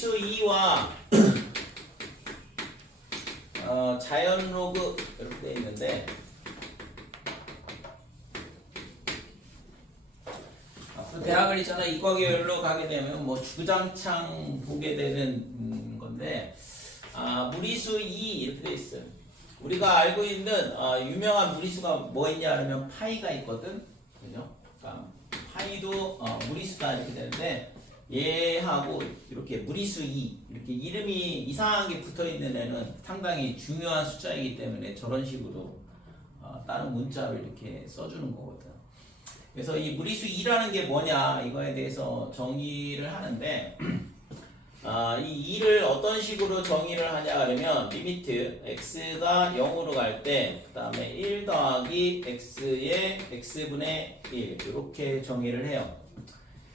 무리수 2와 자연 로그 이렇게 되어 있는데 앞으로 대학을 있잖아 이과 계열로 가게 되면 뭐 주구장창 보게 되는 건데 무리수 2 이렇게 되어 있어요. 우리가 알고 있는 유명한 무리수가 뭐 있냐 하면 파이가 있거든. 그죠? 그러니까 파이도 무리수다 이렇게 되는데 얘하고 이렇게 무리수 2 이렇게 이름이 이상하게 붙어 있는 애는 상당히 중요한 숫자이기 때문에 저런 식으로 다른 문자를 이렇게 써주는 거거든. 그래서 이 무리수 2라는 게 뭐냐 이거에 대해서 정의를 하는데 이 2를 어떤 식으로 정의를 하냐 그러면 리미트 x가 0으로 갈 때 그 다음에 1 더하기 x의 x분의 1 이렇게 정의를 해요.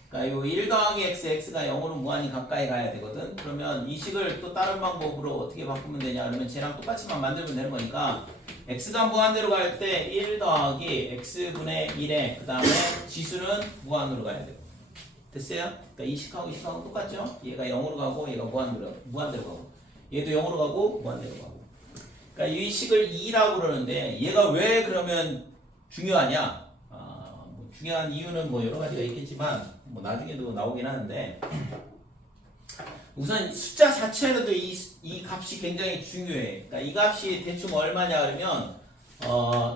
그러니까 이 1 더하기 x가 0으로 무한히 가까이 가야 되거든. 그러면 이 식을 또 다른 방법으로 어떻게 바꾸면 되냐 그러면 쟤랑 똑같이만 만들면 되는 거니까 x가 무한대로 갈 때 1 더하기 x분의 1에 그 다음에 지수는 무한으로 가야 돼요. 됐어요? 그러니까 이 식하고 이 식하고 똑같죠? 얘가 0으로 가고 얘가 무한대로 가고 얘도 0으로 가고 무한대로 가고 그러니까 이 식을 2라고 그러는데 얘가 왜 그러면 중요하냐? 뭐 중요한 이유는 뭐 여러 가지가 있겠지만 뭐 나중에도 나오긴 하는데 우선 숫자 자체로도 이 값이 굉장히 중요해. 그러니까 이 값이 대충 얼마냐 그러면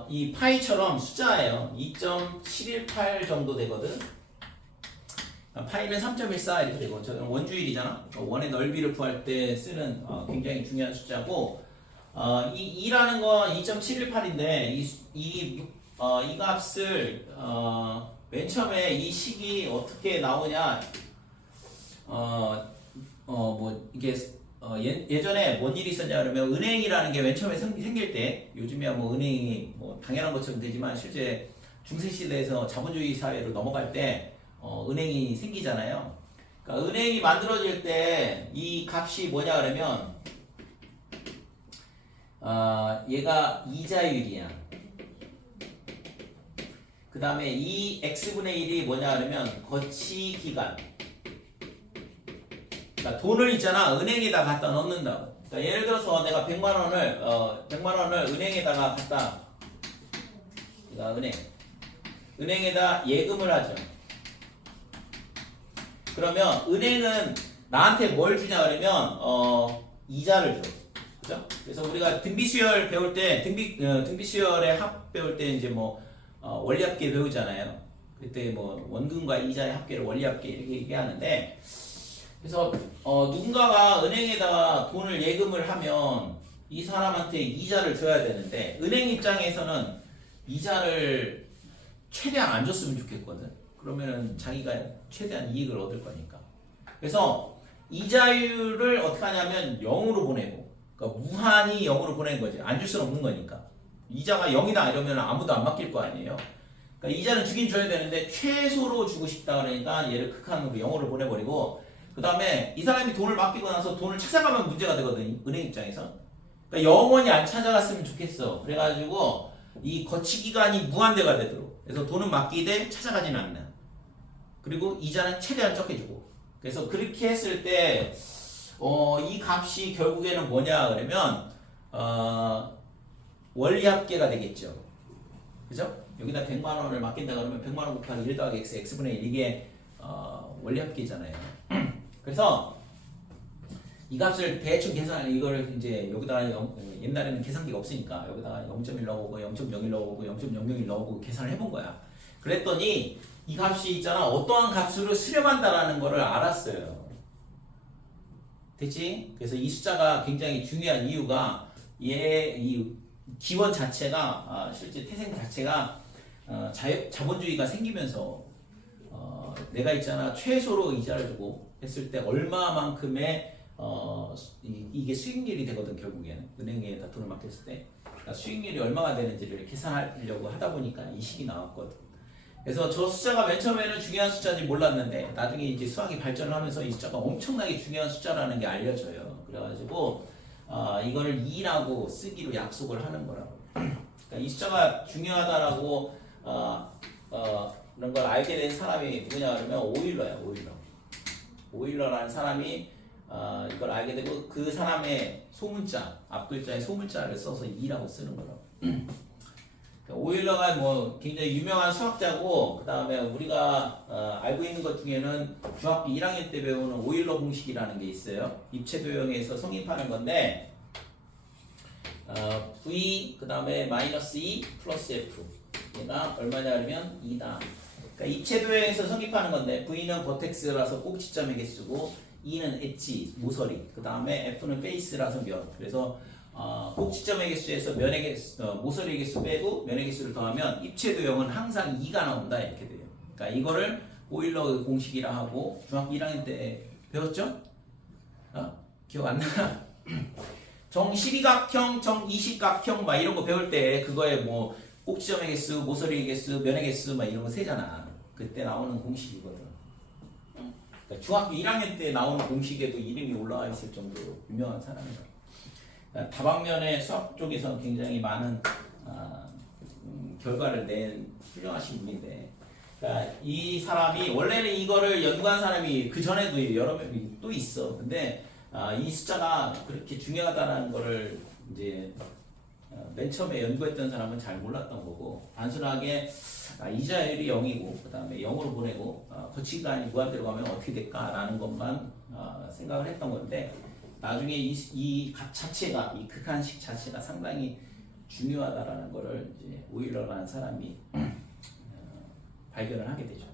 이 파이처럼 숫자예요. 2.718 정도 되거든. 파이는 3.14 이렇게 되고 저는 원주율이잖아. 원의 넓이를 구할 때 쓰는 굉장히 중요한 숫자고 이 2라는 건 2.718인데 이 값을 맨 처음에 이 식이 어떻게 나오냐 뭐 이게 예전에 뭔 일이 있었냐 그러면 은행이라는 게 맨 처음에 생길 때 요즘이야 뭐 은행이 뭐 당연한 것처럼 되지만 실제 중세시대에서 자본주의 사회로 넘어갈 때 은행이 생기잖아요. 그러니까 은행이 만들어질 때 이 값이 뭐냐 그러면 얘가 이자율이야. 그 다음에 이 x분의 1이 뭐냐 그러면 거치기간. 그러니까 돈을 있잖아 은행에다 갖다 넣는다고. 그러니까 예를 들어서 내가 100만 원을 은행에다가 갖다 그러니까 은행에다 예금을 하죠. 그러면 은행은 나한테 뭘 주냐 그러면 이자를 줘. 그죠? 그래서 우리가 등비수열 배울 때 등비수열의 합 배울 때 이제 뭐 원리합계 배우잖아요. 그때 뭐 원금과 이자의 합계를 원리합계 이렇게 얘기하는데 그래서 누군가가 은행에다가 돈을 예금을 하면 이 사람한테 이자를 줘야 되는데 은행 입장에서는 이자를 최대한 안 줬으면 좋겠거든. 그러면은 자기가 최대한 이익을 얻을 거니까. 그래서 이자율을 어떻게 하냐면 0으로 보내고 그러니까 무한히 0으로 보내는 거지. 안 줄 수는 없는 거니까. 이자가 0이다 이러면 아무도 안 맡길 거 아니에요. 그러니까 이자는 주긴 줘야 되는데 최소로 주고 싶다 그러니까 얘를 극한으로 0으로 보내버리고 그 다음에 이 사람이 돈을 맡기고 나서 돈을 찾아가면 문제가 되거든. 은행 입장에서. 그러니까 영원히 안 찾아갔으면 좋겠어. 그래가지고 이 거치기간이 무한대가 되도록. 그래서 돈은 맡기되 찾아가지는 않는. 그리고 이자는 최대한 적게 주고. 그래서 그렇게 했을 때 이 값이 결국에는 뭐냐 그러면 원리합계가 되겠죠. 그죠? 여기다 100만 원을 맡긴다 그러면 100만 원 곱하기 1 더하기 x, x분의 1 이게 원리합계잖아요. 그래서 이 값을 대충 계산하는 이거를 이제 여기다가 옛날에는 계산기가 없으니까 여기다가 0.1 넣어보고 0.01 넣어보고 0.001 넣어보고 계산을 해본 거야. 그랬더니 이 값이 있잖아 어떠한 값으로 수렴한다라는 거를 알았어요. 됐지? 그래서 이 숫자가 굉장히 중요한 이유가 이 기원 자체가 실제 태생 자체가 자본주의가 생기면서 내가 있잖아 최소로 이자를 주고 했을 때 얼마만큼의 이게 수익률이 되거든. 결국에는 은행에다 돈을 맡겼을 때 그러니까 수익률이 얼마가 되는지를 계산하려고 하다 보니까 이 식이 나왔거든. 그래서 저 숫자가 맨 처음에는 중요한 숫자인지 몰랐는데 나중에 이제 수학이 발전을 하면서 이 숫자가 엄청나게 중요한 숫자라는 게 알려져요. 그래가지고 이거를 2라고 쓰기로 약속을 하는 거라고. 그러니까 이 숫자가 중요하다라고 그런 걸 알게 된 사람이 누구냐 그러면 오일러야. 오일러라는 사람이 이걸 알게 되고 그 사람의 소문자, 앞글자에 소문자를 써서 2라고 쓰는 거라고. 오일러가 뭐 굉장히 유명한 수학자고, 그 다음에 우리가 알고 있는 것 중에는 중학교 1학년 때 배우는 오일러 공식이라는 게 있어요. 입체 도형에서 성립하는 건데, V 그 다음에 마이너스 2 플러스 F 얘가 얼마냐 하면 2다. 그러니까 입체 도형에서 성립하는 건데, V는 버텍스라서 꼭지점의 개수고, 2는 엣지 모서리, 그 다음에 F는 페이스라서 면. 그래서 꼭지점의 개수에서 면의 개수, 모서리 개수 빼고 면의 개수를 더하면 입체 도형은 항상 2가 나온다 이렇게 돼요. 그러니까 이거를 오일러 공식이라 하고 중학교 1학년 때 배웠죠? 기억 안 나? 정십이각형, 정이십각형 막 이런 거 배울 때 그거에 뭐 꼭지점의 개수, 모서리 개수, 면의 개수 막 이런 거 세잖아. 그때 나오는 공식이거든. 그러니까 중학교 1학년 때 나오는 공식에도 이름이 올라와 있을 정도로 유명한 사람이다. 다방면의 수학 쪽에서 굉장히 많은 결과를 낸 훌륭하신 분인데, 그러니까 이 사람이 원래는 이거를 연구한 사람이 그 전에도 여러 명이 또 있어. 근데 이 숫자가 그렇게 중요하다는 거를 이제 맨 처음에 연구했던 사람은 잘 몰랐던 거고, 단순하게 이자율이 0이고 그 다음에 0으로 보내고 거치기간이 무한대로 가면 어떻게 될까라는 것만 생각을 했던 건데, 나중에 이 값 자체가, 이 극한식 자체가 상당히 중요하다라는 거를 이제 오일러라는 사람이 발견을 하게 되죠.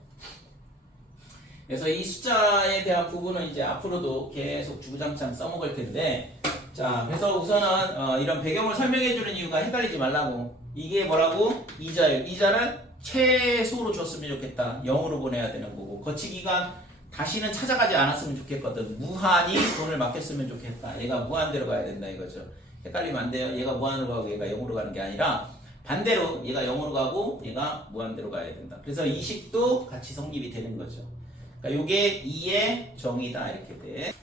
그래서 이 숫자에 대한 부분은 이제 앞으로도 계속 주구장창 써먹을 텐데, 자, 그래서 우선은 이런 배경을 설명해 주는 이유가 헷갈리지 말라고. 이게 뭐라고? 이자율. 이자는 최소로 줬으면 좋겠다. 0으로 보내야 되는 거고, 거치기간 다시는 찾아가지 않았으면 좋겠거든. 무한히 돈을 맡겼으면 좋겠다. 얘가 무한대로 가야 된다 이거죠. 헷갈리면 안 돼요. 얘가 무한으로 가고 얘가 0으로 가는 게 아니라 반대로 얘가 0으로 가고 얘가 무한대로 가야 된다. 그래서 이 식도 같이 성립이 되는 거죠. 그러니까 요게 2의 정의다 이렇게 돼.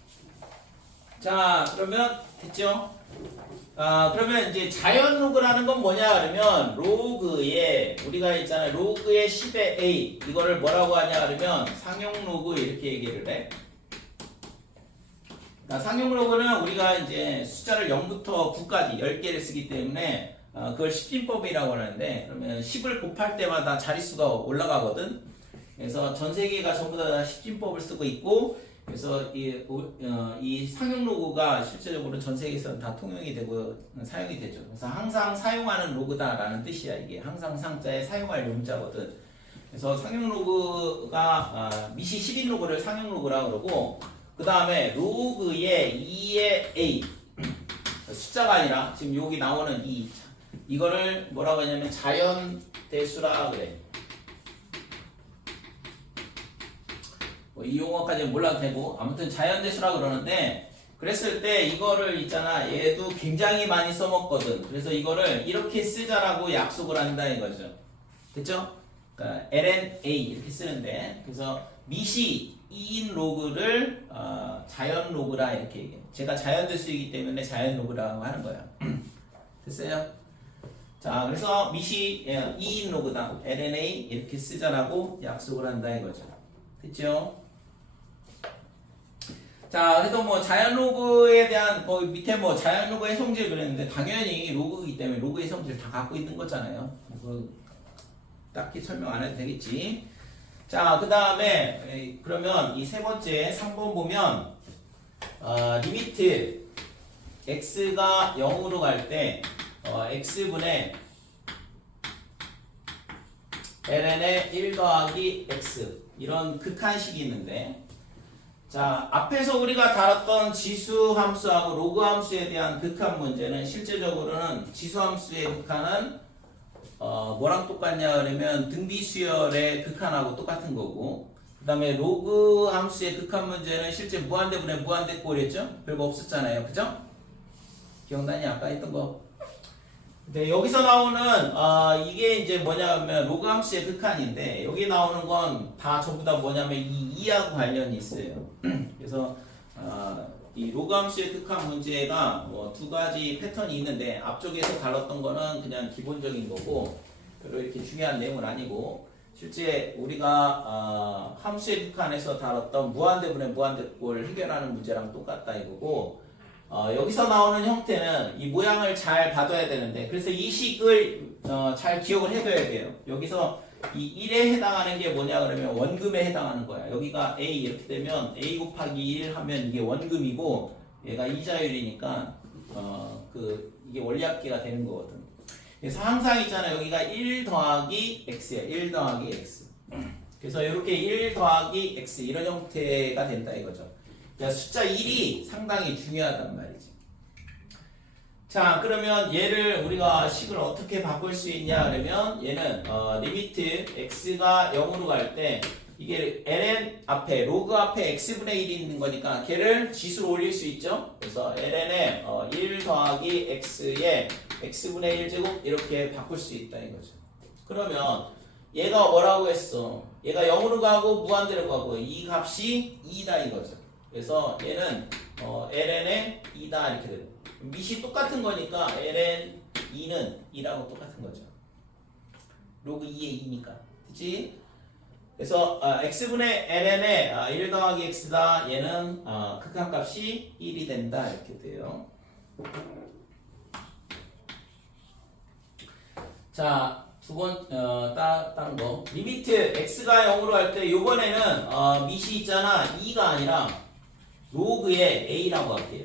자, 그러면 됐죠? 그러면 이제 자연 로그라는 건 뭐냐 그러면 로그에 우리가 있잖아요. 로그의 10의 a 이거를 뭐라고 하냐 그러면 상용 로그 이렇게 얘기를 해. 그러니까 상용 로그는 우리가 이제 숫자를 0부터 9까지 10개를 쓰기 때문에 그걸 10진법이라고 하는데, 그러면 10을 곱할 때마다 자릿수가 올라가거든. 그래서 전 세계가 전부 다 10진법을 쓰고 있고, 그래서 이 상용 로그가 실제적으로 전 세계에서 다 통용이 되고 사용이 되죠. 그래서 항상 사용하는 로그다라는 뜻이야. 이게 항상 상자에 사용할 용자거든. 그래서 상용 로그가 미시 10인 로그를 상용 로그라고 그러고, 그 다음에 로그의 2의 a 숫자가 아니라 지금 여기 나오는 이거를 뭐라고 하냐면 자연 대수라 그래. 이 용어까지는 몰라도 되고, 아무튼 자연대수라 그러는데, 그랬을 때 이거를 있잖아, 얘도 굉장히 많이 써먹거든. 그래서 이거를 이렇게 쓰자라고 약속을 한다 이거죠. 됐죠? 그러니까 lna 이렇게 쓰는데, 그래서 미시 2인 로그를 자연 로그라 이렇게 얘기해. 제가 자연대수이기 때문에 자연 로그라고 하는 거야. 됐어요? 자, 그래서 미시 2인 로그다 lna 이렇게 쓰자라고 약속을 한다 이거죠. 됐죠? 자, 그래서 뭐 자연 로그에 대한 거기 밑에 뭐 자연 로그의 성질 그랬는데, 당연히 로그이기 때문에 로그의 성질 다 갖고 있는 거잖아요. 딱히 설명 안 해도 되겠지. 자, 그 다음에 그러면 이 세 번째 3번 보면 리미트 x가 0으로 갈 때 x분의 ln의 1 더하기 x 이런 극한식이 있는데, 자, 앞에서 우리가 다뤘던 지수 함수하고 로그 함수에 대한 극한 문제는 실제적으로는 지수 함수의 극한은 뭐랑 똑같냐 그러면 등비수열의 극한하고 똑같은 거고, 그 다음에 로그 함수의 극한 문제는 실제 무한대분의 무한대꼴 그랬죠? 별거 없었잖아요. 그죠? 기억나니? 아까 했던 거. 네, 여기서 나오는 이게 이제 뭐냐면 로그 함수의 극한인데, 여기 나오는 건 다 전부 다 뭐냐면 이 2하고 관련이 있어요. 그래서 이 로그 함수의 극한 문제가 뭐 두 가지 패턴이 있는데, 앞쪽에서 다뤘던 거는 그냥 기본적인 거고 별로 이렇게 중요한 내용은 아니고, 실제 우리가 함수의 극한에서 다뤘던 무한대분의 무한대꼴 해결하는 문제랑 똑같다 이거고 여기서 나오는 형태는 이 모양을 잘 봐둬야 되는데 그래서 이 식을 잘 기억을 해둬야 돼요. 여기서 이 1에 해당하는 게 뭐냐 그러면 원금에 해당하는 거야. 여기가 A 이렇게 되면 A 곱하기 1 하면 이게 원금이고 얘가 이자율이니까 이게 원리합계가 되는 거거든. 그래서 항상 있잖아 여기가 1 더하기 x야. 1 더하기 x. 그래서 이렇게 1 더하기 x 이런 형태가 된다 이거죠. 그러니까 숫자 1이 상당히 중요하단 말이지. 자 그러면 얘를 우리가 식을 어떻게 바꿀 수 있냐 그러면 얘는 리미트 x가 0으로 갈 때 이게 ln 앞에 로그 앞에 x분의 1이 있는 거니까 걔를 지수로 올릴 수 있죠. 그래서 ln에 1 더하기 x에 x분의 1제곱 이렇게 바꿀 수 있다 이거죠. 그러면 얘가 뭐라고 했어? 얘가 0으로 가고 무한대로 가고 이 값이 2다 이거죠. 그래서 얘는 ln에 2다 이렇게 돼요. 밑이 똑같은 거니까 ln 2는 2라고 똑같은 거죠. 로그 2의 2니까. 그치? 그래서 x분의 ln에 1 더하기 x다. 얘는 극한값이 1이 된다. 이렇게 돼요. 자, 다른 거. 리미트 x가 0으로 할 때 요번에는 밑이 있잖아. 2가 아니라 로그의 a라고 할게요.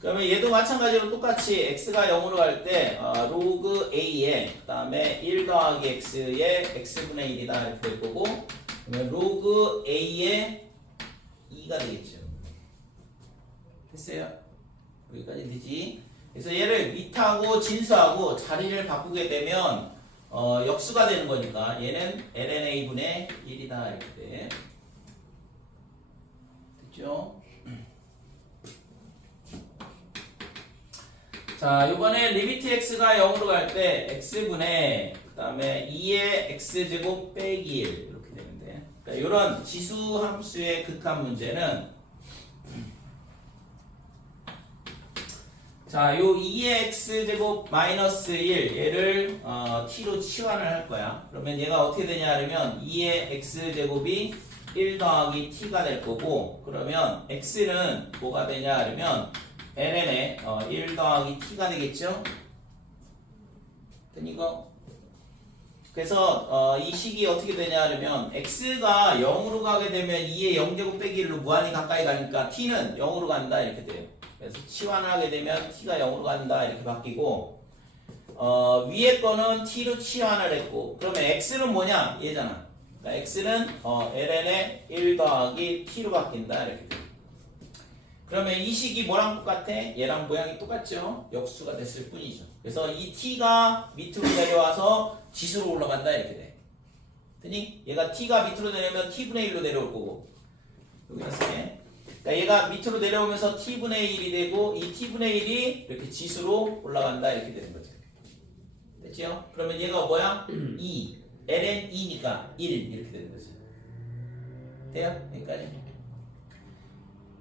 그러면 얘도 마찬가지로 똑같이 x가 0으로 갈 때 로그 a에 그 다음에 1 더하기 x에 x분의 1이다 이렇게 될 거고 그러면 로그 a에 2가 되겠죠. 됐어요? 여기까지 되지? 그래서 얘를 밑하고 진수하고 자리를 바꾸게 되면 역수가 되는 거니까 얘는 lna분의 1이다 이렇게 돼. 됐죠? 자, 이번에 리미트 x가 0으로 갈 때 x분의 그 다음에 2의 x제곱 빼기 1 이렇게 되는데 그러니까 이런 지수 함수의 극한 문제는 자, 요 2의 x제곱 마이너스 1 얘를 t로 치환을 할 거야. 그러면 얘가 어떻게 되냐 하면 2의 x제곱이 1 더하기 t가 될 거고 그러면 x는 뭐가 되냐 하면 ln에 1 더하기 t가 되겠죠? 되니까 그래서 이 식이 어떻게 되냐 하면 x가 0으로 가게 되면 2의 0제곱 빼기 1로 무한히 가까이 가니까 t는 0으로 간다 이렇게 돼요. 그래서 치환을 하게 되면 t가 0으로 간다 이렇게 바뀌고 위에 거는 t로 치환을 했고 그러면 x는 뭐냐? 얘잖아. 그러니까 x는 ln에 1 더하기 t로 바뀐다 이렇게 돼요. 그러면 이 식이 뭐랑 똑같아? 얘랑 모양이 똑같죠? 역수가 됐을 뿐이죠. 그래서 이 t가 밑으로 내려와서 지수로 올라간다 이렇게 돼. 되니? 얘가 t가 밑으로 내려오면 t분의 1로 내려올 거고 여기 있을게. 그러니까 얘가 밑으로 내려오면서 t분의 1이 되고 이 t분의 1이 이렇게 지수로 올라간다 이렇게 되는 거죠. 됐죠? 그러면 얘가 뭐야? 2 ln 2니까 1 이렇게 되는 거죠. 돼요? 여기까지?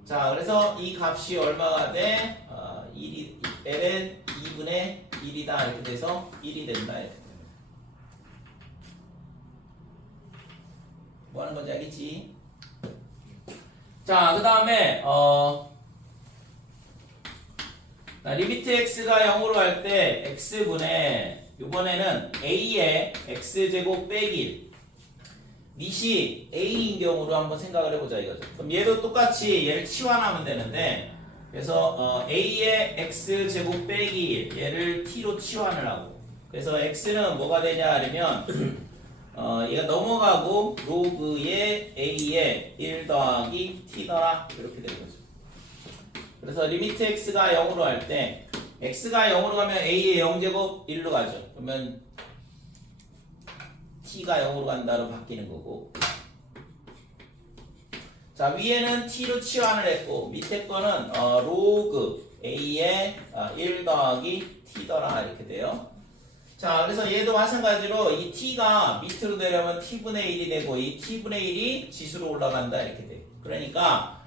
자, 그래서 이 값이 얼마가 돼? ln 2분의 1이다 이렇게 돼서 1이 된다 이렇게 됩니다. 뭐 하는 건지 알겠지? 자, 그 다음에 리미트 x가 0으로 할 때 x분의 이번에는 a의 x제곱 빼기 1 밑이 a인 경우로 한번 생각을 해보자 이거죠. 그럼 얘도 똑같이 얘를 치환하면 되는데 그래서 a의 x제곱 빼기 1 얘를 t로 치환을 하고 그래서 x는 뭐가 되냐 하면 얘가 넘어가고 로그의 a의 1 더하기 t더라 이렇게 되는 거죠. 그래서 리미트 x가 0으로 할 때 x가 0으로 가면 a의 0제곱 1로 가죠. 그러면 t가 0으로 간다로 바뀌는 거고 자 위에는 t로 치환을 했고 밑에 거는 로그 a의 1 더하기 t더라 이렇게 돼요. 자 그래서 얘도 마찬가지로 이 t가 밑으로 내려오면 t분의 1이 되고 이 t분의 1이 지수로 올라간다 이렇게 돼요. 그러니까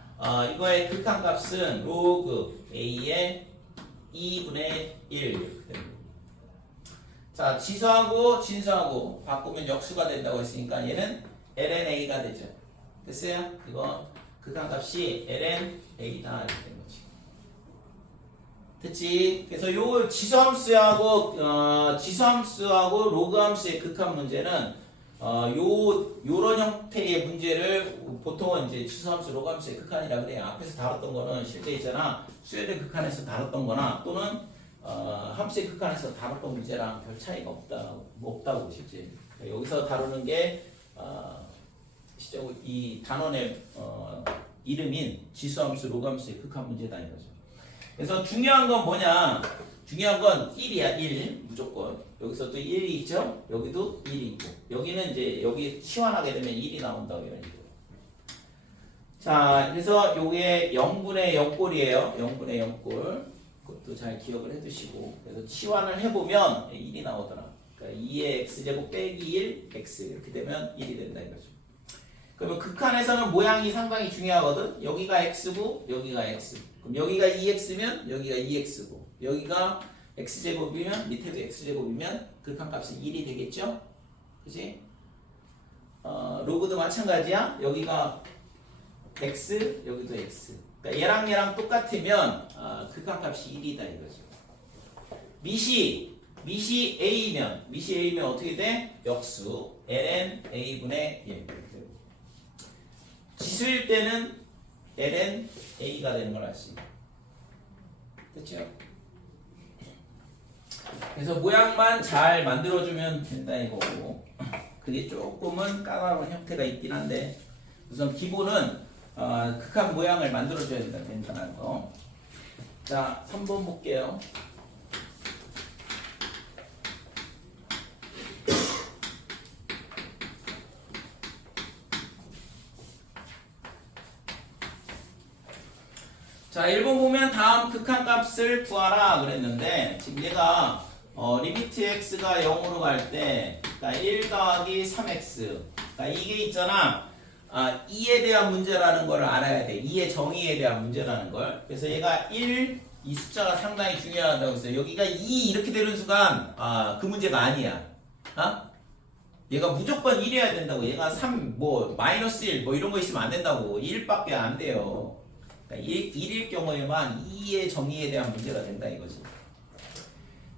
이거의 극한값은 로그 a의 2분의 1 이렇게 됩니다. 자, 지수하고 진수하고 바꾸면 역수가 된다고 했으니까 얘는 lnA가 되죠. 됐어요? 이거 극한값이 lnA다 이렇게 된 거지. 됐지? 그래서 요 지수함수하고 로그함수의 극한 문제는 요런 형태의 문제를 보통은 이제 지수함수, 로그함수의 극한이라 그래요. 앞에서 다뤘던 거는 실제 있잖아. 수열의 극한에서 다뤘던 거나 또는 함수의 극한에서 다뤘던 문제랑 별 차이가 없다고 실제. 여기서 다루는 게 이 단원의 이름인 지수함수, 로그함수의 극한 문제다 이거죠. 그래서 중요한 건 뭐냐? 중요한 건 1이야, 1. 무조건. 여기서 또 1이 있죠? 여기도 1이 있고. 여기는 이제, 여기 치환하게 되면 1이 나온다고 이런 식으로. 자, 그래서 요게 0분의 0꼴이에요. 0분의 0꼴. 그것도 잘 기억을 해 두시고. 그래서 치환을 해보면 1이 나오더라. 그러니까 2의 x제곱 빼기 1, x. 이렇게 되면 1이 된다 이거죠. 그러면 극한에서는 모양이 상당히 중요하거든. 여기가 x고, 여기가 x. 그럼 여기가 2x면 여기가 2x고 여기가 x제곱이면 밑에도 x제곱이면 극한값이 1이 되겠죠? 그치? 로그도 마찬가지야. 여기가 x, 여기도 x. 그러니까 얘랑 똑같으면 극한값이 1이다 이거죠. 밑이 A면 어떻게 돼? 역수 ln A분의 1. 지수일 때는 ln A가 되는 걸 알 수 있다. 됐죠? 그래서 모양만 잘 만들어주면 된다 이거고 그게 조금은 까다로운 형태가 있긴 한데 우선 기본은 극한 모양을 만들어줘야 된다는 거. 자, 3번 볼게요. 자, 1번 보면 다음 극한값을 구하라 그랬는데 지금 얘가 리미트 x가 0으로 갈 때 그러니까 1 더하기 3x 그러니까 이게 있잖아 2에 대한 문제라는 걸 알아야 돼. 2의 정의에 대한 문제라는 걸. 그래서 얘가 1, 이 숫자가 상당히 중요하다고 했어요. 여기가 2 이렇게 되는 순간 그 문제가 아니야. 얘가 무조건 1이어야 된다고. 얘가 3, 마이너스 1 이런 거 있으면 안 된다고. 1밖에 안 돼요. 그러니까 1일 경우에만 2의 정의에 대한 문제가 된다 이거지.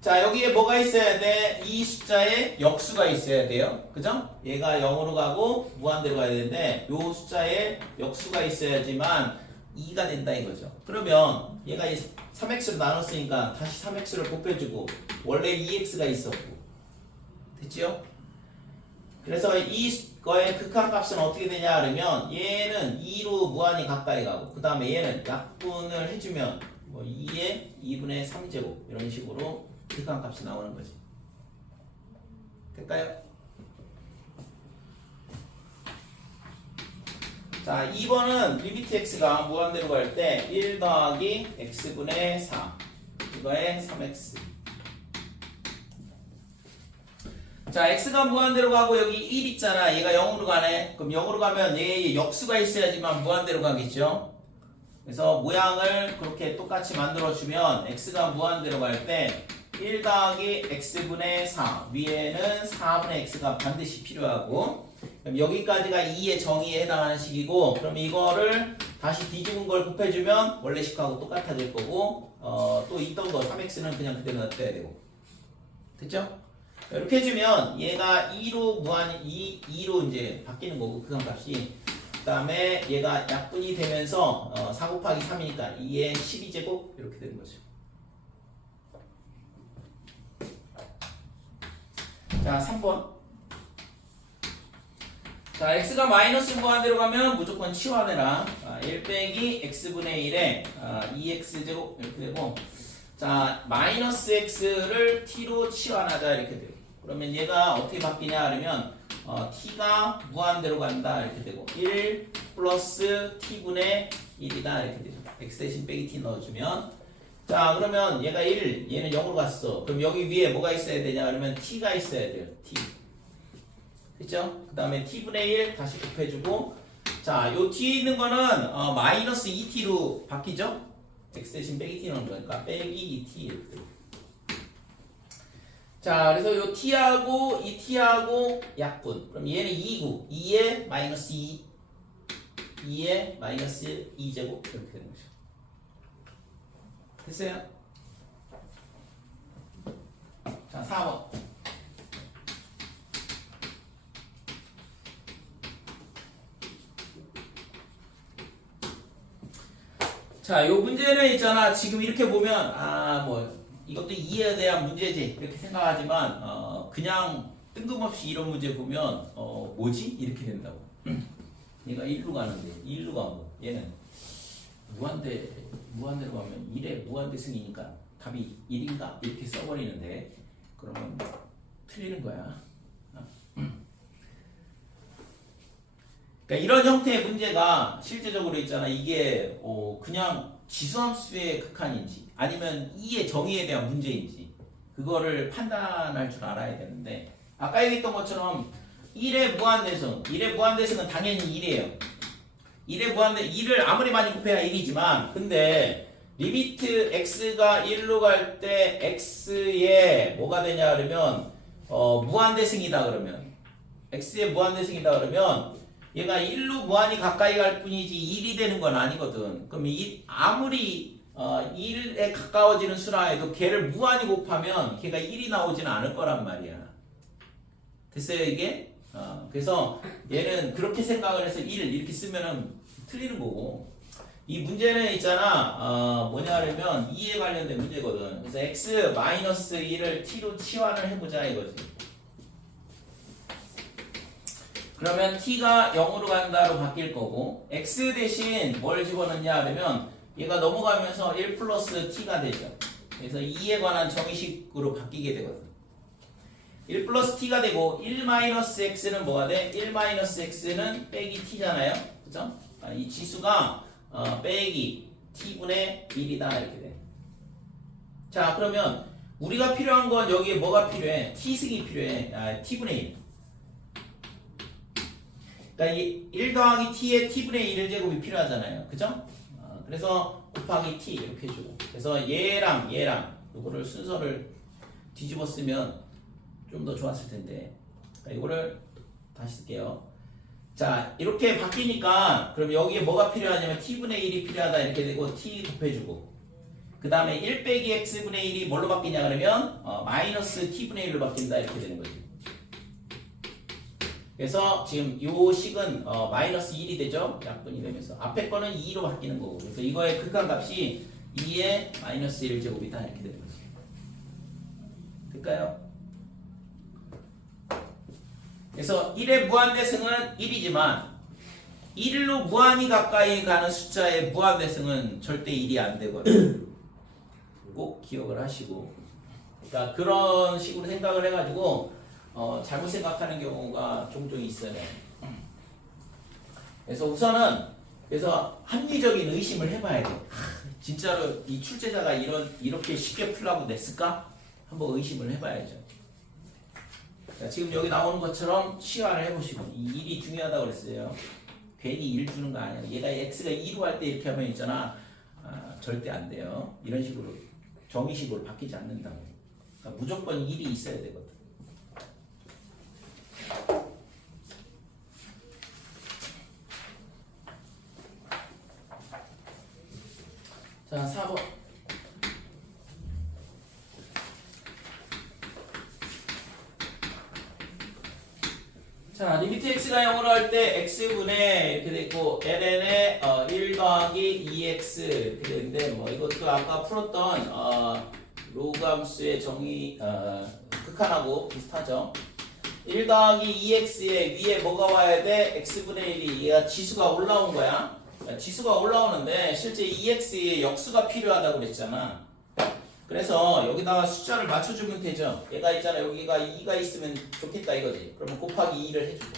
자, 여기에 뭐가 있어야 돼? 이 숫자에 역수가 있어야 돼요. 그죠? 얘가 0으로 가고 무한대로 가야 되는데 요 숫자에 역수가 있어야지만 2가 된다 이거죠. 그러면 얘가 3x로 나눴으니까 다시 3x를 곱해주고 원래 2x가 있었고 됐지요? 그래서 이거의 극한값은 어떻게 되냐 그러면 얘는 2로 무한히 가까이 가고 그 다음에 얘는 약분을 해주면 2의 2분의 3제곱 이런 식으로 극한값이 나오는 거지. 될까요? 자, 2번은 리미트 x가 무한대로 갈 때 1 더하기 x분의 4 이거에 3x. 자, x가 무한대로 가고 여기 1 있잖아. 얘가 0으로 가네. 그럼 0으로 가면 얘의 역수가 있어야지만 무한대로 가겠죠. 그래서 모양을 그렇게 똑같이 만들어주면 x가 무한대로 갈 때 1 더하기 x분의 4 위에는 4분의 x가 반드시 필요하고 그럼 여기까지가 2의 정의에 해당하는 식이고 그럼 이거를 다시 뒤집은 걸 곱해주면 원래 식하고 똑같아질 거고 또 있던 거 3x는 그냥 그대로 놔둬야 되고 됐죠? 이렇게 해주면 얘가 2로 무한히 2로 이제 바뀌는 거고 극한값이 그 다음에 얘가 약분이 되면서 4 곱하기 3이니까 2의 12제곱 이렇게 되는 거죠. 자, 3번. 자, x가 마이너스 무한대로 가면 무조건 치환해라. 1 빼기 x분의 1에 2x제곱 이렇게 되고 자, 마이너스 x를 t로 치환하자 이렇게 돼요. 그러면 얘가 어떻게 바뀌냐 그러면 t가 무한대로 간다 이렇게 되고 1 플러스 t분의 1이다 이렇게 되죠. x 대신 빼기 t 넣어주면 자, 그러면 얘가 1, 얘는 0으로 갔어. 그럼 여기 위에 뭐가 있어야 되냐 그러면 t가 있어야 돼요. t. 그쵸? 그 다음에 t분의 1 다시 곱해주고 자, 요 t 있는 거는 마이너스 2t로 바뀌죠? x 대신 빼기 t 넣는 거니까 빼기 2t 이렇게 되고 자, 그래서 요 t하고 이 t하고 약분. 그럼 얘는 2고 2에 마이너스 2, 2에 마이너스 2제곱 이렇게 되는 거죠. 됐어요? 자, 4번. 자, 요 문제는 있잖아. 지금 이렇게 보면 뭐 이것도 이해에 대한 문제지 이렇게 생각하지만 그냥 뜬금없이 이런 문제 보면 뭐지? 이렇게 된다고. 얘가 1루 가는데 1루 가고 얘는 무한대로 가면 1의 무한대승이니까 답이 1인가? 이렇게 써버리는데 그러면 틀리는 거야. 그러니까 이런 형태의 문제가 실제적으로 있잖아. 이게 그냥 지수함수의 극한인지 아니면 이의 정의에 대한 문제인지 그거를 판단할 줄 알아야 되는데 아까 얘기했던 것처럼 1의 무한대승 1의 무한대승은 당연히 1이에요. 1을 아무리 많이 곱해야 1이지만 근데 리미트 x가 1로 갈 때 x에 뭐가 되냐 그러면 무한대승이다 그러면 x의 무한대승이다 그러면 얘가 1로 무한히 가까이 갈 뿐이지 1이 되는 건 아니거든. 그럼 아무리 1에 가까워지는 수라 해도 걔를 무한히 곱하면 걔가 1이 나오지는 않을 거란 말이야. 됐어요 이게? 그래서 얘는 그렇게 생각을 해서 1 이렇게 쓰면은 틀리는 거고 이 문제는 있잖아 뭐냐 하려면 2에 관련된 문제거든. 그래서 x-1을 t로 치환을 해보자 이거지. 그러면 t가 0으로 간다로 바뀔 거고 x 대신 뭘 집어넣냐 하면 얘가 넘어가면서 1 플러스 t가 되죠. 그래서 2에 관한 정의식으로 바뀌게 되거든. 1 플러스 t가 되고 1 마이너스 x는 뭐가 돼? 1 마이너스 x는 빼기 t잖아요. 그죠? 이 지수가 빼기 t분의 1이다 이렇게 돼. 자 그러면 우리가 필요한 건 여기에 뭐가 필요해? t승이 필요해. t분의 1. 그러니까 이 1 더하기 t에 t분의 1제곱이 필요하잖아요. 그죠? 그래서 곱하기 t 이렇게 해주고 그래서 얘랑 이거를 순서를 뒤집어 쓰면 좀 더 좋았을 텐데 이거를 다시 쓸게요. 자 이렇게 바뀌니까 그럼 여기에 뭐가 필요하냐면 t분의 1이 필요하다 이렇게 되고 t 곱해주고 그 다음에 1 빼기 x분의 1이 뭘로 바뀌냐 그러면 마이너스 t분의 1로 바뀐다 이렇게 되는 거지. 그래서 지금 요 식은 마이너스 1이 되죠. 약분이 되면서 앞에 거는 2로 바뀌는 거고 그래서 이거의 극한값이 2의 마이너스 1제곱이다 이렇게 되는 거지. 될까요? 그래서 1의 무한대승은 1이지만 1로 무한히 가까이 가는 숫자의 무한대승은 절대 1이 안 되거든요. 꼭 기억을 하시고 그러니까 그런 식으로 생각을 해가지고 잘못 생각하는 경우가 종종 있어요. 그래서 우선은 합리적인 의심을 해봐야 돼. 진짜로 이 출제자가 이렇게 쉽게 풀라고 냈을까? 한번 의심을 해봐야죠. 자, 지금 여기 나오는 것처럼 시화를 해보시고 이 1이 중요하다고 그랬어요. 괜히 1 주는 거 아니야. 얘가 x가 2로 할 때 이렇게 하면 있잖아. 절대 안 돼요. 이런 식으로 정의식으로 바뀌지 않는다고. 그러니까 무조건 1이 있어야 되거든. 자, 4번. 자, 리미트 x가 0으로 할 때 x분의 이렇게 돼 있고 ln에 1 더하기 2x 이렇게 되는데 뭐 이것도 아까 풀었던 로그함수의 정의 극한하고 비슷하죠. 1 더하기 2x에 위에 뭐가 와야 돼? x분의 1이 얘가 지수가 올라온 거야. 지수가 올라오는데 실제 2x에 역수가 필요하다고 그랬잖아. 그래서 여기다가 숫자를 맞춰주면 되죠. 얘가 있잖아. 여기가 2가 있으면 좋겠다 이거지. 그러면 곱하기 2를 해주고.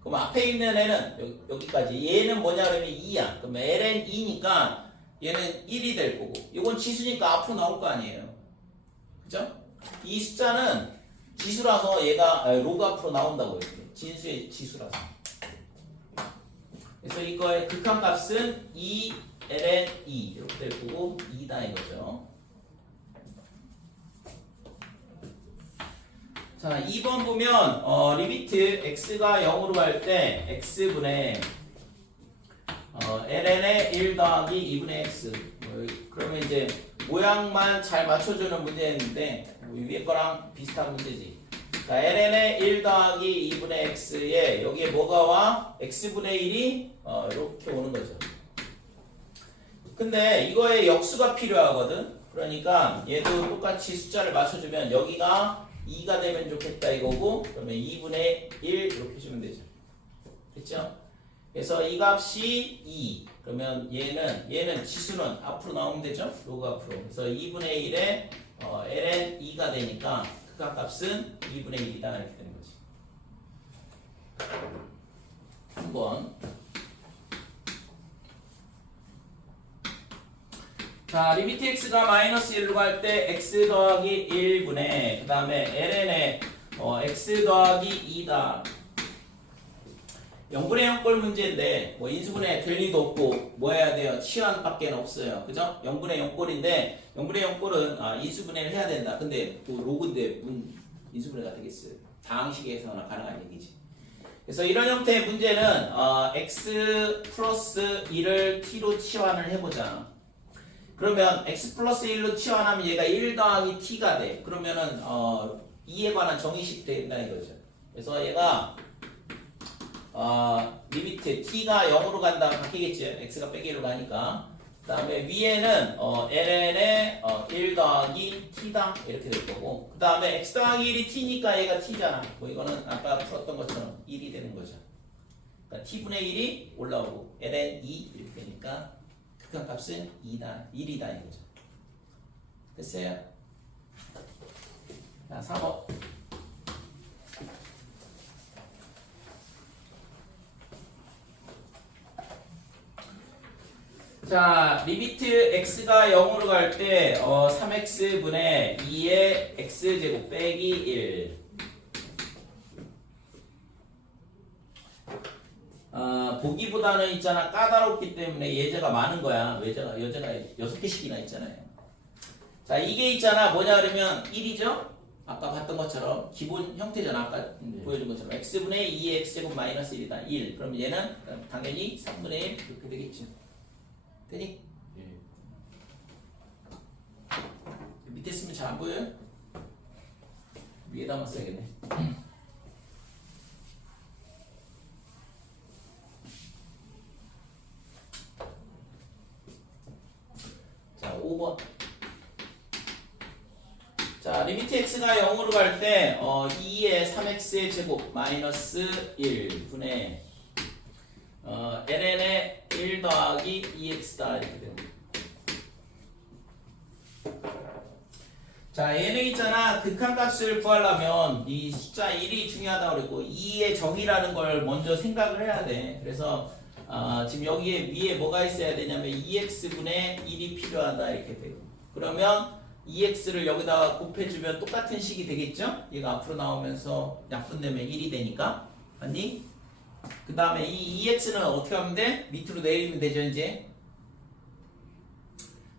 그럼 앞에 있는 애는 여기까지. 얘는 뭐냐 그러면 2야. 그러면 ln 2니까 얘는 1이 될 거고. 이건 지수니까 앞으로 나올 거 아니에요. 그죠? 이 숫자는 지수라서 얘가 로그 앞으로 나온다고 이렇게. 진수의 지수라서. 그래서 이거의 극한값은 2 ln 2 이렇게 될 거고 2다 이거죠. 자, 2번 보면 리미트 x가 0으로 갈 때 x분의 ln의 1 더하기 2분의 x. 그러면 이제 모양만 잘 맞춰주는 문제였는데 위에 거랑 비슷한 문제지. 자, ln의 1 더하기 2분의 x에 여기에 뭐가 와? x분의 1이 이렇게 오는 거죠. 근데 이거에 역수가 필요하거든. 그러니까 얘도 똑같이 숫자를 맞춰주면 여기가 2가 되면 좋겠다 이거고, 그러면 2분의 1 이렇게 주면 되죠. 됐죠? 그래서 이 값이 2. 그러면 얘는 지수는 앞으로 나오면 되죠? 로그 앞으로. 그래서 2분의 1에 ln 2가 되니까 극한값은 2분의 1이다 이렇게 되는 거지. 3번. 자, 리미트 x가 마이너스 1로 갈 때 x 더하기 1분의 그 다음에 ln의 x 더하기 2다. 0분의 0꼴 문제인데 뭐 인수분해 될 리도 없고 뭐 해야 돼요? 치환밖에 없어요. 그죠? 0분의 0꼴인데 0분의 0꼴은 인수분해를 해야 된다. 근데 또 로그인데 인수분해가 되겠어요. 다항식에서나 가능한 얘기지. 그래서 이런 형태의 문제는 x 플러스 1을 t로 치환을 해보자. 그러면 x 플러스 1로 치환하면 얘가 1 더하기 t가 돼. 그러면은 2에 관한 정의식 된다 이거죠. 그래서 얘가 리미트 t가 0으로 간다 바뀌겠지. x가 빼기 1로 가니까. 그 다음에 위에는 ln의 1 더하기 t다 이렇게 될 거고, 그 다음에 x 더하기 1이 t니까 얘가 t잖아. 뭐 이거는 아까 풀었던 것처럼 1이 되는 거죠. 그러니까 t분의 1이 올라오고 ln 2 이렇게 되니까 극한값은 2다 1이다 이거죠. 됐어요? 자, 3번. 자, 리미트 x가 0으로 갈 때 3x분의 2의 x제곱 빼기 1. 보기보다는 있잖아 까다롭기 때문에 예제가 많은 거야. 여제가 6개씩이나 있잖아요. 자, 이게 있잖아 뭐냐 그러면 1이죠? 아까 봤던 것처럼 기본 형태잖아. 아까 보여준 것처럼 x분의 2의 x제곱 마이너스 1이다 1. 그럼 얘는 당연히 3분의 1 이렇게 되겠죠. 되니? 밑에 쓰면 잘 안 보여요? 위에다만 써야겠네. 자, 5번. 자, 리미트 x가 0으로 갈 때 2의 3x의 제곱 마이너스 1분의 ln의 1 더하기 2x다 이렇게 됩니다. 자, 얘는 있잖아 극한값을 구하려면 이 숫자 1이 중요하다고 그랬고 2의 정의라는 걸 먼저 생각을 해야 돼. 그래서 지금 여기에 위에 뭐가 있어야 되냐면 2x분의 1이 필요하다 이렇게 되고, 그러면 2x를 여기다가 곱해주면 똑같은 식이 되겠죠? 얘가 앞으로 나오면서 약분되면 1이 되니까. 맞니? 그 다음에 이 2x는 어떻게 하면 돼? 밑으로 내리면 되죠 이제.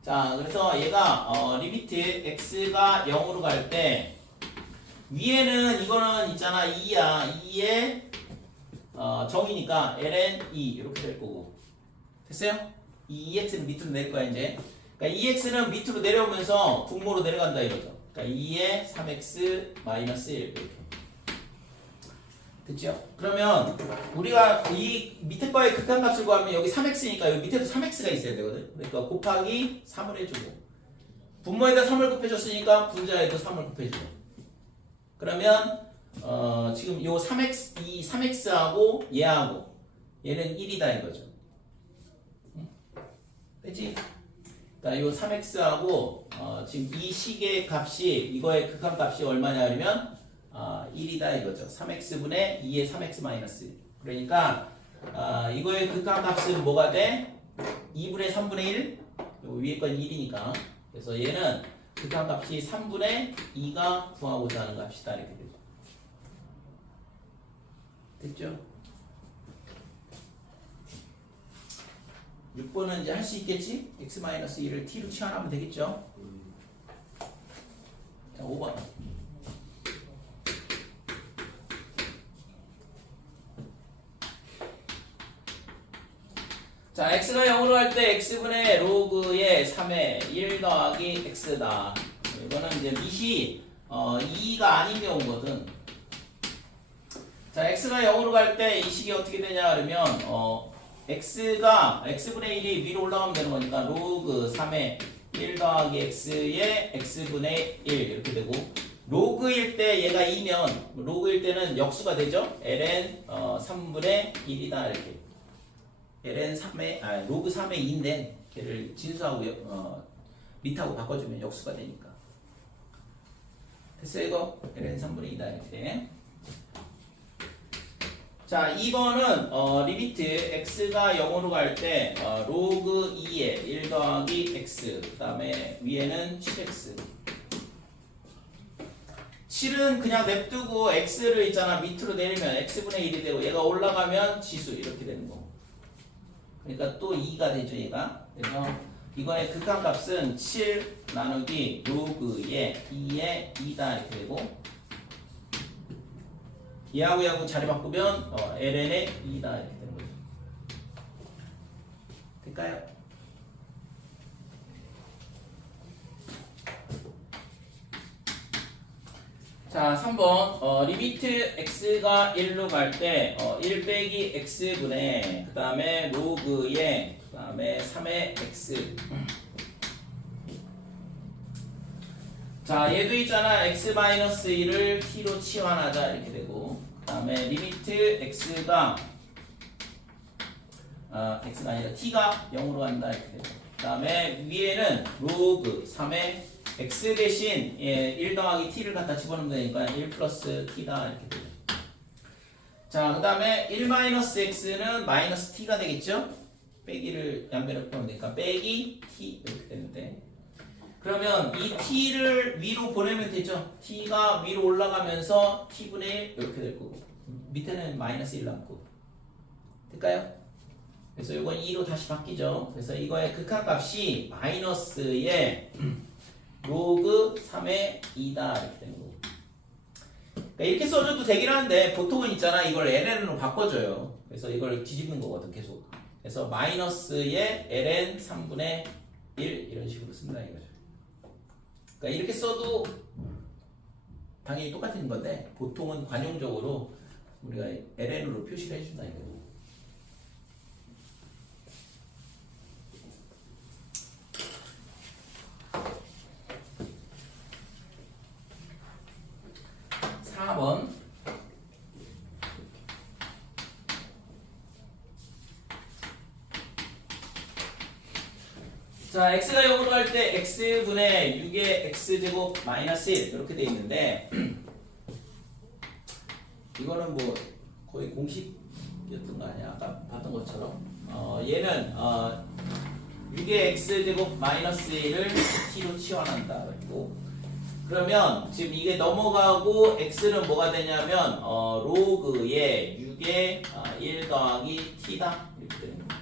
자, 그래서 얘가 리미트 x가 0으로 갈 때 위에는 이거는 있잖아 2야 2의 정의니까 ln 2 이렇게 될 거고. 됐어요? 이 2x는 밑으로 내릴 거야 이제. 그러니까 2x는 밑으로 내려오면서 분모로 내려간다 이거죠. 그러니까 2의 3x 마이너스 1 이렇게. 됐죠? 그러면 우리가 이 밑에 거의 극한값을 구하면 여기 3x니까 여기 밑에도 3x가 있어야 되거든. 그러니까 곱하기 3을 해주고, 분모에다 3을 곱해줬으니까 분자에도 3을 곱해주고. 그러면 지금 요 3x 이 3x하고 얘하고 얘는 1이다 이거죠. 응? 됐지? 그러니까 요 3x하고 지금 이 식의 값이 이거의 극한값이 얼마냐 그러면 1이다 이거죠. 3x분의 2의 3x 마이너스 1. 그러니까 이거의 극한값은 뭐가 돼? 2분의 3분의 1? 요 위에 건 1이니까. 그래서 얘는 극한값이 3분의 2가 구하고자 하는 값이다 이렇게 되죠. 됐죠? 6번은 이제 할 수 있겠지? x-1을 t로 치환하면 되겠죠? 자, 5번. 자, x가 0으로 할 때 x분의 로그의 3의 1 더하기 x다. 이거는 이제 밑이 2가 아닌 경우거든. 자, x가 0으로 갈 때 이 식이 어떻게 되냐 그러면 x가 x분의 1이 위로 올라가면 되는 거니까 로그 3의 1 더하기 x의 x분의 1 이렇게 되고, 로그일 때 얘가 2면 로그일 때는 역수가 되죠. ln 3분의 1이다 이렇게. ln 3의 로그 3의 2인데 걔를 진수하고 밑하고 바꿔주면 역수가 되니까. 됐어요 이거? ln 3분의 2다 이렇게 돼. 자, 2번은 리미트 x가 0으로 갈 때 로그 2에 1 더하기 x, 그 다음에 위에는 7x. 7은 그냥 냅두고 x를 있잖아 밑으로 내리면 x분의 1이 되고, 얘가 올라가면 지수 이렇게 되는 거. 그러니까 또 2가 되죠 얘가. 그래서 이거의 극한값은 7 나누기 로그의 2의 2다 이렇게 되고, 얘하고 얘하고 자리 바꾸면 ln의 2다 이렇게 되는 거죠. 될까요? 자, 3번 리미트 x가 1로 갈 때 1 빼기 x분의 그 다음에 로그의 그 다음에 3의 x. 자, 얘도 있잖아. x-1을 t로 치환하자 이렇게 되고, 그 다음에 리미트 x가 x가 아니라 t가 0으로 간다 이렇게 되고, 그 다음에 위에는 로그 3의 x 대신 1 더하기 t를 갖다 집어넣으면 되니까 1 플러스 t다 이렇게 되죠. 자, 그 다음에 1 마이너스 x는 마이너스 t가 되겠죠? 빼기를 양변에 보면 되니까 빼기 t 이렇게 되는데, 그러면 이 t를 위로 보내면 되죠? t가 위로 올라가면서 t분의 1 이렇게 될 거고, 밑에는 마이너스 1 남고. 될까요? 그래서 이건 2로 다시 바뀌죠. 그래서 이거의 극한값이 마이너스의 로그 3의 2다 이렇게 되는 거고. 그러니까 이렇게 써줘도 되긴 하는데 보통은 있잖아 이걸 ln으로 바꿔줘요. 그래서 이걸 뒤집는 거거든 계속. 그래서 마이너스의 ln 3분의 1 이런 식으로 쓴다 이거죠. 그러니까 이렇게 써도 당연히 똑같은 건데 보통은 관용적으로 우리가 ln으로 표시를 해준다 이거죠. 자, x가 0으로 갈 때 x분의 6의 x제곱 마이너스 1 이렇게 돼 있는데 이거는 뭐 거의 공식이었던 거 아니야? 아까 봤던 것처럼 얘는 6의 x제곱 마이너스 1을 t로 치환한다 그리고, 그러면 지금 이게 넘어가고 x는 뭐가 되냐면 로그의 6의 1 더하기 t다 이렇게 되는 거예요.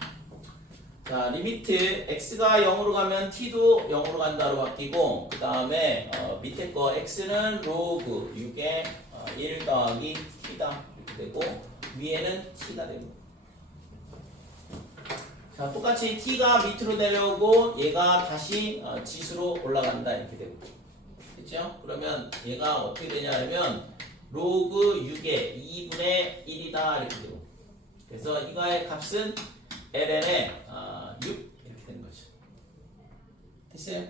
자, 리미트 x가 0으로 가면 t도 0으로 간다로 바뀌고, 그 다음에 밑에 거 x는 로그 6의 1 더하기 t다 이렇게 되고, 위에는 t가 되고. 자, 똑같이 t가 밑으로 내려오고 얘가 다시 지수로 올라간다 이렇게 되고. 그렇죠? 그러면 얘가 어떻게 되냐면 로그 6의 2분의 1이다 이렇게 되고, 그래서 이거의 값은 ln의 6 이렇게 되는 거죠. 됐어요?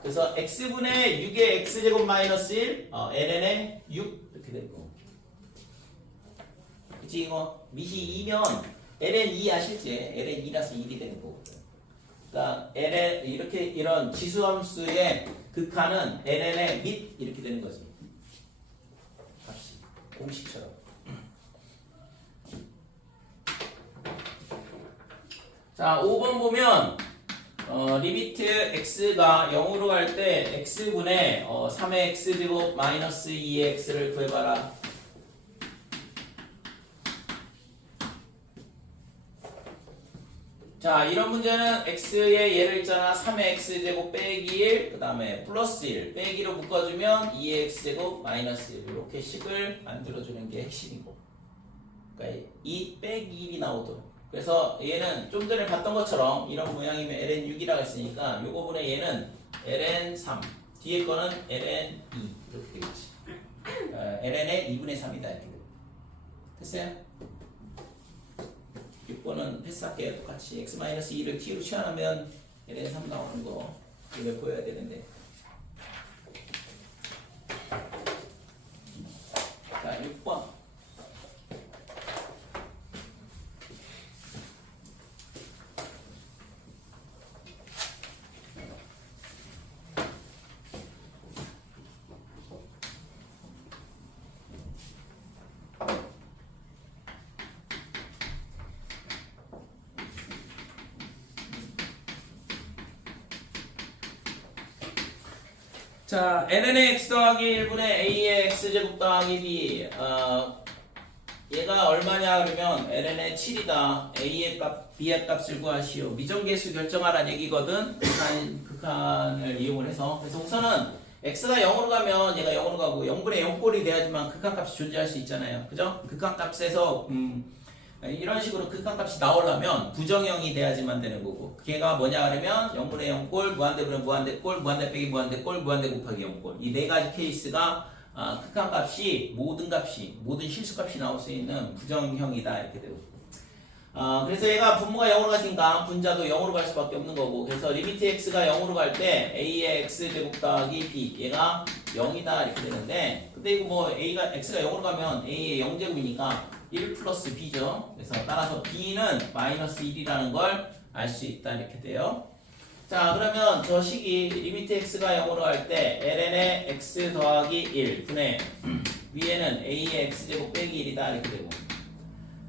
그래서 x분의 6의 x제곱 마이너스 1 ln의 6 이렇게 되고, 그치? 이거 밑이 2면 ln 2 아실지? ln 2라서 1이 되는 거거든. 그러니까 ln 이렇게 이런 지수함수의 극한은 ln의 밑 이렇게 되는 거지. 값이 공식처럼. 자, 5번 보면 리미트 x가 0으로 갈 때 x분의 3의 x제곱 마이너스 2의 x를 구해봐라. 자, 이런 문제는 x의 예를 있잖아. 3의 x제곱 빼기 1, 그 다음에 플러스 1, 빼기로 묶어주면 2의 x제곱 마이너스 1 이렇게 식을 만들어주는 게 핵심이고, 그러니까 2 빼기 1이 나오도록 그래서 얘는 좀 전에 봤던 것처럼 이런 모양이면 ln6이라고 했으니까 요거 분의 얘는 ln3 뒤에 거는 ln2 이렇게 되겠지. ln의 2분의 3이다 이렇게 됐어요? 6번은 패스할게요. 똑같이 x-2를 t로 치환하면 ln3 나오는 거 이걸 보여야 되는데 자 6번 자, n의 x 더하기 1분의 a의 x제곱 더하기 b 얘가 얼마냐 그러면 ln의 7이다. a의 값, b의 값을 구하시오. 미정계수 결정하라는 얘기거든. 극한을 이용을 해서. 그래서 우선은 x가 0으로 가면 얘가 0으로 가고 0분의 0꼴이 돼야지만 극한값이 존재할 수 있잖아요. 그죠? 극한값에서 이런 식으로 극한값이 나오려면 부정형이 돼야지만 되는 거고 걔가 뭐냐 그러면 0분의 0꼴, 무한대 분의 무한대 꼴, 무한대 빼기 무한대 꼴, 무한대 곱하기 0꼴 이 네 가지 케이스가 극한값이 모든 실수값이 나올 수 있는 부정형이다 이렇게 되고 그래서 얘가 분모가 0으로 갔으니까 분자도 0으로 갈 수밖에 없는 거고 그래서 리미트 x가 0으로 갈 때 a의 x제곱 더하기 b 얘가 0이다 이렇게 되는데 근데 이거 뭐 x가 0으로 가면 a의 0제곱이니까 1 플러스 b죠. 그래서 따라서 b는 마이너스 1이라는 걸 알 수 있다 이렇게 돼요. 자 그러면 저 식이 리미트 x가 0으로 갈 때 ln의 x 더하기 1 분의 위에는 a의 x제곱 빼기 1이다 이렇게 되고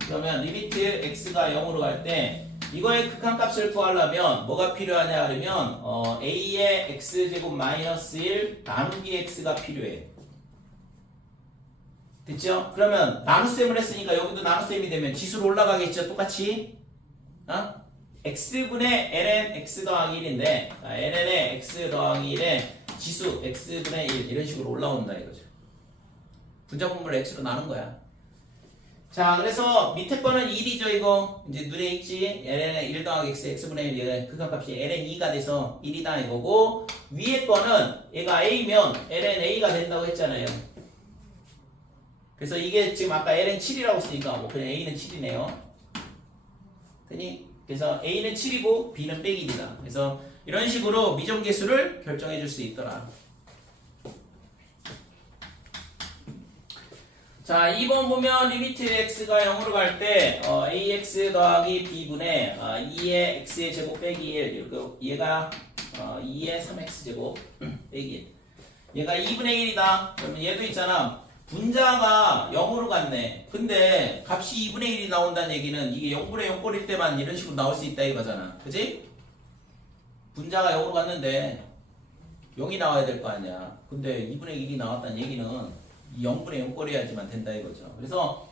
그러면 리미트 x가 0으로 갈 때 이거의 극한값을 구하려면 뭐가 필요하냐 그러면 a의 x제곱 마이너스 1 나누기 x가 필요해. 됐죠? 그러면 나눗셈을 했으니까 여기도 나눗셈이 되면 지수로 올라가겠죠? 똑같이 x분의 ln x 더하기 1인데 ln의 x 더하기 1의 지수 x분의 1 이런 식으로 올라온다 이거죠. 분자 분모를 x로 나눈 거야. 자 그래서 밑에 거는 1이죠 이거 이제 눈에 익지 ln의 1 더하기 x x분의 1 극한값이 ln2가 돼서 1이다 이거고 위에 거는 얘가 a면 ln_a가 된다고 했잖아요. 그래서 이게 지금 아까 ln 7이라고 했으니까 뭐 그냥 a는 7이네요. 되니? 그래서 a는 7이고 b는 빼기 1이다. 그래서 이런 식으로 미정계수를 결정해 줄 수 있더라. 자 2번 보면 리미트 x가 0으로 갈 때 ax 더하기 b분의 2의 x의 제곱 빼기 1 얘가 2의 3x 제곱 빼기 1 얘가 2분의 1이다. 그러면 얘도 있잖아. 분자가 0으로 갔네. 근데 값이 2분의 1이 나온다는 얘기는 이게 0분의 0꼴일 때만 이런 식으로 나올 수 있다 이거잖아. 그지? 분자가 0으로 갔는데 0이 나와야 될 거 아니야. 근데 2분의 1이 나왔다는 얘기는 0분의 0꼴이어야지만 된다 이거죠. 그래서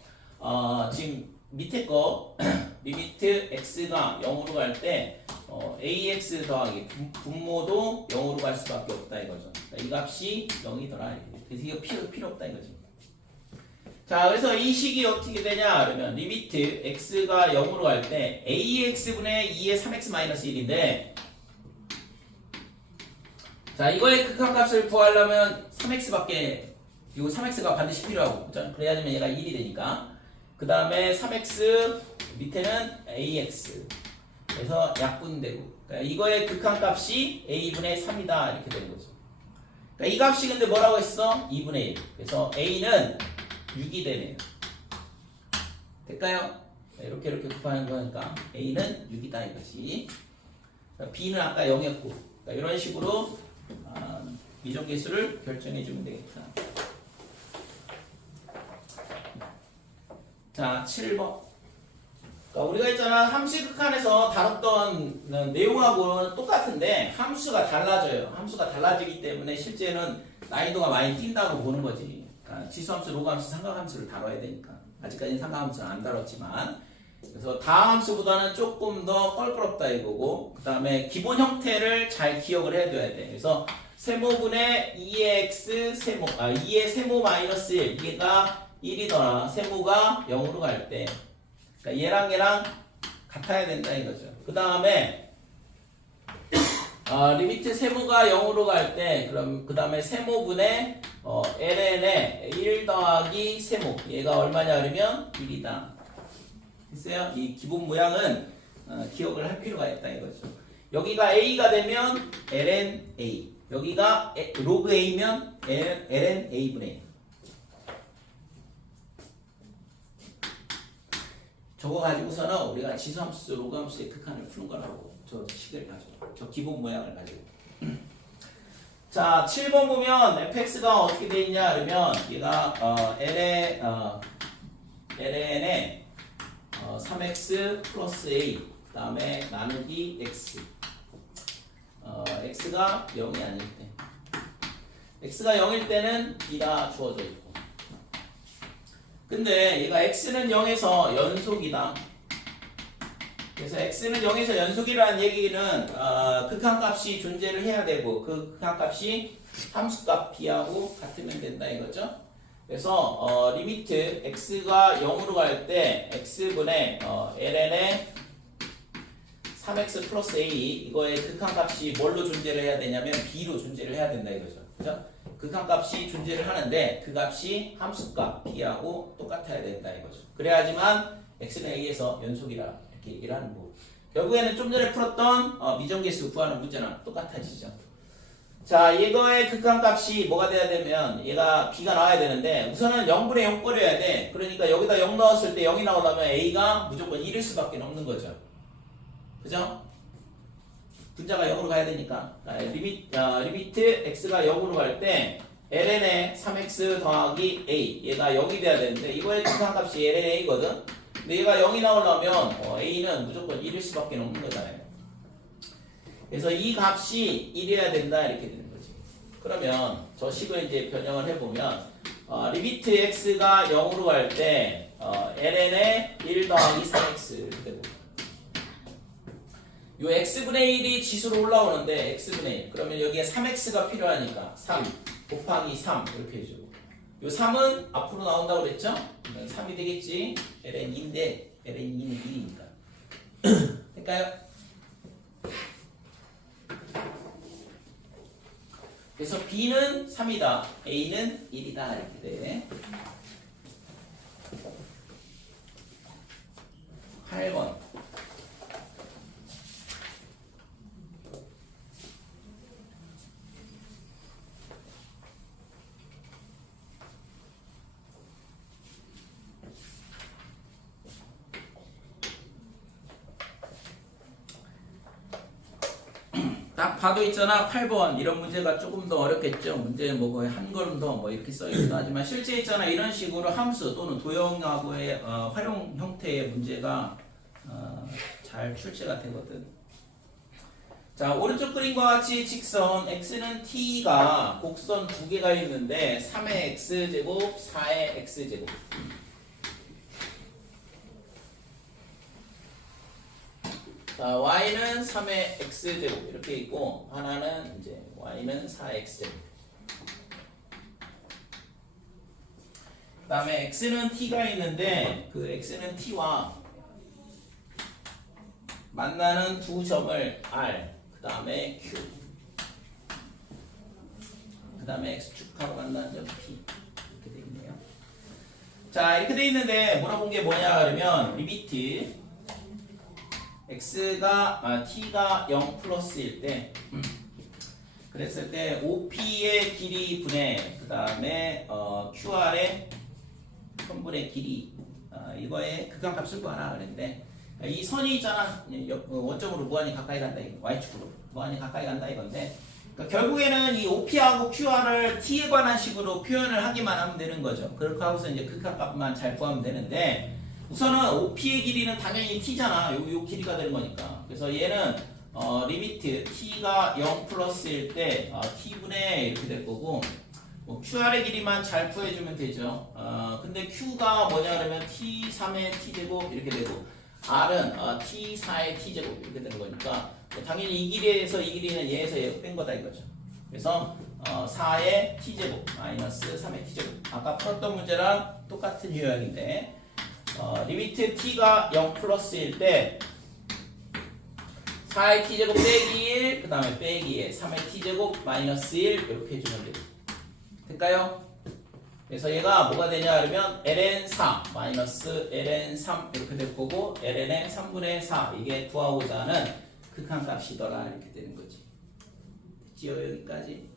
지금 밑에 거 리미트 x가 0으로 갈 때 ax 더하기 분모도 0으로 갈 수밖에 없다 이거죠. 그러니까 이 값이 0이더라. 그래서 이거 필요 없다 이거지. 자 그래서 이 식이 어떻게 되냐 그러면 리미트 x가 0으로 갈 때 ax분의 2의 3x-1인데 자 이거의 극한값을 구하려면 3x밖에 이거 3x가 반드시 필요하고 그래야지만 얘가 1이 되니까 그 다음에 3x 밑에는 ax 그래서 약분되고 그러니까 이거의 극한값이 a분의 3이다 이렇게 되는 거죠. 그러니까 이 값이 근데 뭐라고 했어? 2분의 1 그래서 a는 6이 되네요. 될까요? 이렇게 곱하는 거니까 a는 6이다 이것이. b는 아까 0이었고 그러니까 이런 식으로 미정계수를 결정해 주면 되겠다. 자 7번 그러니까 우리가 있잖아 함수 극한에서 다뤘던 내용하고는 똑같은데 함수가 달라져요. 함수가 달라지기 때문에 실제는 난이도가 많이 뛴다고 보는 거지. 그러니까 지수함수, 로그함수, 삼각함수를 다뤄야 되니까 아직까지는 삼각함수는 안 다뤘지만 그래서 다함수보다는 조금 더 껄끄럽다 이거고 그 다음에 기본 형태를 잘 기억을 해둬야 돼. 그래서 세모분의 2x 세모 2의 세모 마이너스 1 얘가 1이더라. 세모가 0으로 갈 때 그러니까 얘랑 같아야 된다 이거죠. 그 다음에 리미트 세모가 0으로 갈 때 그럼 그 다음에 세모분의 ln의 1 더하기 세모 얘가 얼마냐 그러면 1이다. 됐어요? 이 기본 모양은 기억을 할 필요가 있다 이거죠. 여기가 a가 되면 ln a 여기가 로그 a면 ln a분의 1 저거 가지고서는 우리가 지수함수, 로그함수의 극한을 푸는 거라고 저 식을 가지고 저 기본 모양을 가지고 자 7번 보면 fx가 어떻게 돼 있냐 그러면 얘가 ln의 3x 플러스 a 그 다음에 나누기 x x가 0이 아닐 때 x가 0일 때는 b가 주어져 있고 근데 얘가 x는 0에서 연속이다. 그래서 x는 0에서 연속이라는 얘기는 극한값이 존재를 해야 되고 그 극한값이 함수값 b하고 같으면 된다 이거죠. 그래서 리미트 x가 0으로 갈 때 x분의 ln의 3x 플러스 a 이거의 극한값이 뭘로 존재를 해야 되냐면 b로 존재를 해야 된다 이거죠. 그죠? 극한값이 존재를 하는데 그 값이 함수값 b하고 똑같아야 된다 이거죠. 그래야지만 x는 a에서 연속이라 이렇게 얘기를 하는 거고 결국에는 좀 전에 풀었던 미정계수 구하는 문제랑 똑같아지죠. 자 이거의 극한값이 뭐가 돼야 되면 얘가 b가 나와야 되는데 우선은 0분의 0 버려야 돼. 그러니까 여기다 0 넣었을 때 0이 나오려면 a가 무조건 1일 수밖에 없는 거죠. 그죠? 분자가 0으로 가야 되니까 리미트 x가 0으로 갈 때 ln의 3x 더하기 a 얘가 0이 돼야 되는데 이거의 극한값이 ln a거든. 근데 얘가 0이 나오려면 a는 무조건 1일 수밖에 없는 거잖아요. 그래서 이 값이 1이어야 된다 이렇게 되는 거지. 그러면 저 식을 이제 변형을 해보면 리미트 x가 0으로 갈 때 ln의 1 더하기 3x 이렇게 되고 요 x분의 1이 지수로 올라오는데 x분의 1 그러면 여기에 3x가 필요하니까 3 곱하기 3 이렇게 해주고 요 3은 앞으로 나온다고 그랬죠? 3이 되겠지 ln 2인데 ln 2는 1이니까 될까요? 그래서 b는 3이다 a는 1이다 이렇게 돼. 8번 딱 봐도 있잖아 8번 이런 문제가 조금 더 어렵겠죠. 문제 뭐 거의 한 걸음 더 뭐 이렇게 써있기도 하지만 실제 있잖아 이런 식으로 함수 또는 도형하고의 활용 형태의 문제가 잘 출제가 되거든. 자 오른쪽 그림과 같이 직선 x는 t가 곡선 두 개가 있는데 3의 x제곱 4의 x제곱 자, y는 3의 x제곱 이렇게 있고 하나는 이제 y는 4의 x제곱 그 다음에 x는 t가 있는데 그 x는 t와 만나는 두 점을 r 그 다음에 q 그 다음에 x축하고 만나는 점 p 이렇게 되어 있네요. 자 이렇게 되어 있는데 물어본 게 뭐냐 그러면 리미트 x가 t가 0 플러스일 때 그랬을 때 OP의 길이 분의 그 다음에 QR의 선분의 길이 이거의 극한값을 구하라 그랬는데 이 선이 있잖아 원점으로 무한히 가까이 간다 이거 y축으로 무한히 가까이 간다 이건데 그러니까 결국에는 이 OP하고 QR을 t에 관한 식으로 표현을 하기만 하면 되는 거죠. 그렇게 하고서 이제 극한값만 잘 구하면 되는데 우선은 OP의 길이는 당연히 t잖아. 요 길이가 되는 거니까. 그래서 얘는 리미트 t가 0 플러스일 때 t분의 이렇게 될 거고 뭐 QR의 길이만 잘 구해주면 되죠. 근데 Q가 뭐냐 그러면 t3의 t제곱 이렇게 되고 R은 t4의 t제곱 이렇게 되는 거니까 당연히 이 길이에서 이 길이는 얘에서 얘 뺀 거다 이거죠. 그래서 4의 t제곱 마이너스 3의 t제곱 아까 풀었던 문제랑 똑같은 유형인데 리미트 t가 0 플러스일 때 4의 t제곱 빼기 1, 그 다음에 빼기 1, 3의 t제곱 마이너스 1 이렇게 해주면 돼요. 될까요? 그래서 얘가 뭐가 되냐 그러면 ln4 마이너스 ln3 이렇게 될 거고 ln의 3분의 4 이게 구하고자 하는 극한값이더라 이렇게 되는 거지. 됐지요 여기까지?